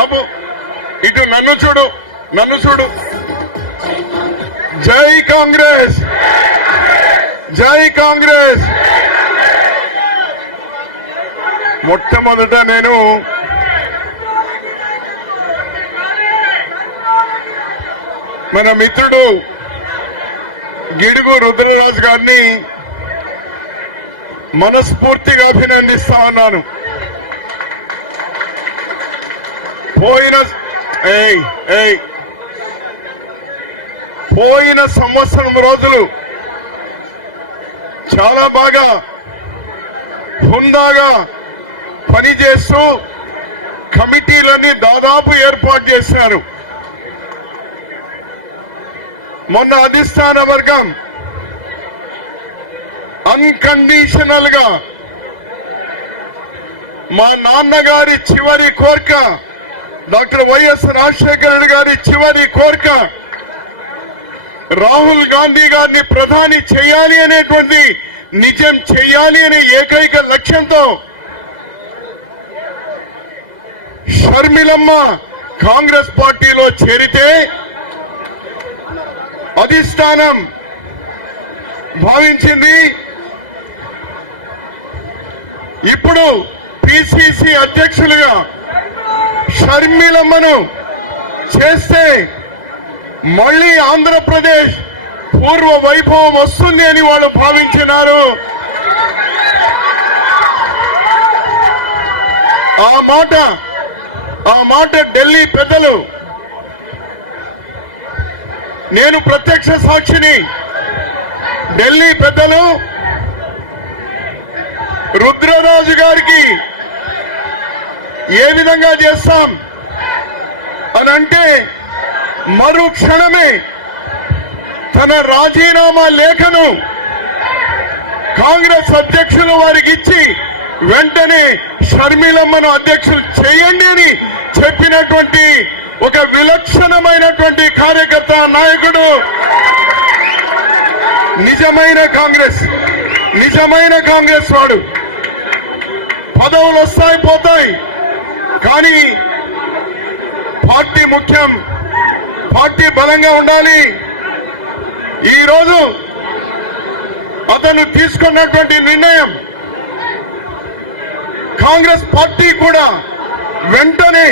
ఆపు ఇటు నన్ను చూడు నన్ను చూడు. జై కాంగ్రెస్! జై కాంగ్రెస్! మొట్టమొదట నేను మన మిత్రుడు గిడుగు రుద్రరాజు గారిని మనస్ఫూర్తిగా అభినందిస్తా ఉన్నాను. పోయిన పోయిన సంవత్సరం రోజులు చాలా బాగా హుందాగా పనిచేస్తూ కమిటీలన్నీ దాదాపు ఏర్పాటు చేశారు. మొన్న అధిష్టాన వర్గం అన్కండిషనల్గా మా నాన్నగారి చివరి కోరిక డాక్టర్ వైఎస్ రాజశేఖర రెడ్డి గారి చివరి కోరిక రాహుల్ గాంధీ గారిని ప్రధాని చేయాలి అనేటువంటి నిజం చేయాలి అనే ఏకైక లక్ష్యంతో షర్మిలమ్మ కాంగ్రెస్ పార్టీలో చేరితే అధిష్టానం భావించింది. ఇప్పుడు పిసిసి అధ్యక్షులుగా షర్మిలమ్మను చేస్తే మళ్ళీ ఆంధ్రప్రదేశ్ పూర్వ వైభవం వస్తుంది అని వాళ్ళు భావించినారు. ఆ మాట ఆ మాట ఢిల్లీ పెద్దలు నేను ప్రత్యక్ష సాక్షిని ఢిల్లీ పెద్దలు రుద్రరాజు గారికి ఏ విధంగా చేస్తాం అని అంటే మరు క్షణమే తన రాజీనామా లేఖను కాంగ్రెస్ అధ్యక్షులు వారికి ఇచ్చి వెంటనే షర్మిలమ్మను అధ్యక్షులు చేయండి అని చెప్పినటువంటి ఒక విలక్షణమైనటువంటి కార్యకర్త నాయకుడు నిజమైన కాంగ్రెస్ నిజమైన కాంగ్రెస్ వాడు. పదవులు వస్తాయి పోతాయి. కానీ పార్టీ ముఖ్యం పార్టీ బలంగా ఉండాలి. ఈ రోజు అతను తీసుకున్నటువంటి నిర్ణయం కాంగ్రెస్ పార్టీ కూడా వెంటనే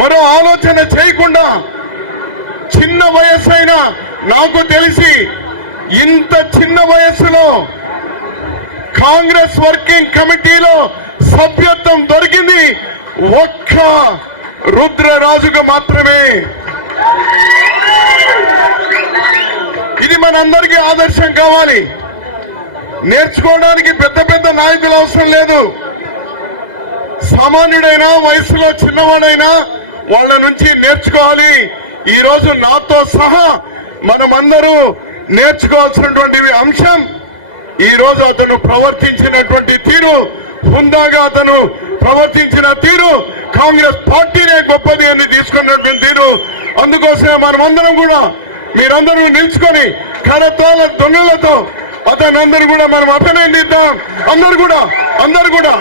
మరో ఆలోచన చేయకుండా చిన్న వయస్సు అయినా నాకు తెలిసి ఇంత చిన్న వయస్సులో కాంగ్రెస్ వర్కింగ్ కమిటీలో సభ్యత్వం దొరికింది. ఒక్క రుద్రరాజుకు మాత్రమే. ఇది మనందరికీ ఆదర్శం కావాలి. నేర్చుకోవడానికి పెద్ద పెద్ద నాయకులు అవసరం లేదు. సామాన్యుడైనా వయసులో చిన్నవాడైనా వాళ్ళ నుంచి నేర్చుకోవాలి. ఈ రోజు నాతో సహా మనమందరూ నేర్చుకోవాల్సినటువంటి అంశం ఈ రోజు అతను ప్రవర్తించినటువంటి తీరు హుందాగా అతను ప్రవర్తించిన తీరు కాంగ్రెస్ పార్టీనే గొప్పది అని తీసుకున్నటువంటి తీరు. అందుకోసమే మనమందరం కూడా మీరందరూ నిల్చుకొని కరతాల దొంగలతో అతను అందరు కూడా మనం అభినందిద్దాం. అందరు కూడా అందరు కూడా.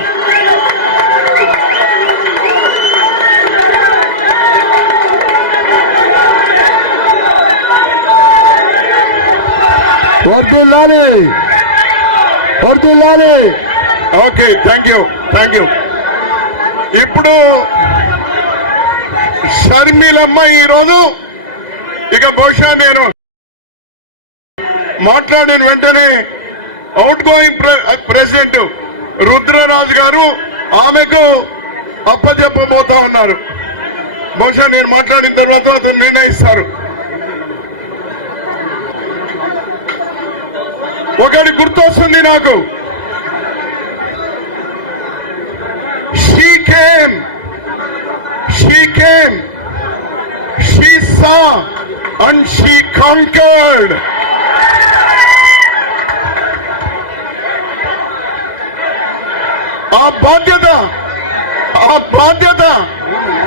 వర్దిల్లాలి వర్దిల్లాలి okay thank you thank you ఇప్పుడు షర్మిలమ్మ ఈరోజు ఇక బహుశా నేను మాట్లాడిన వెంటనే అవుట్ గోయింగ్ ప్రెసిడెంట్ రుద్రరాజు గారు ఆమెకు అప్పచెప్పబోతా ఉన్నారు. బహుశా నేను మాట్లాడిన తర్వాత అతను నిర్ణయిస్తారు. ఒకటి గుర్తొస్తుంది నాకు. She came she came she saw and she conquered ఆ బాధ్యత ఆ బాధ్యత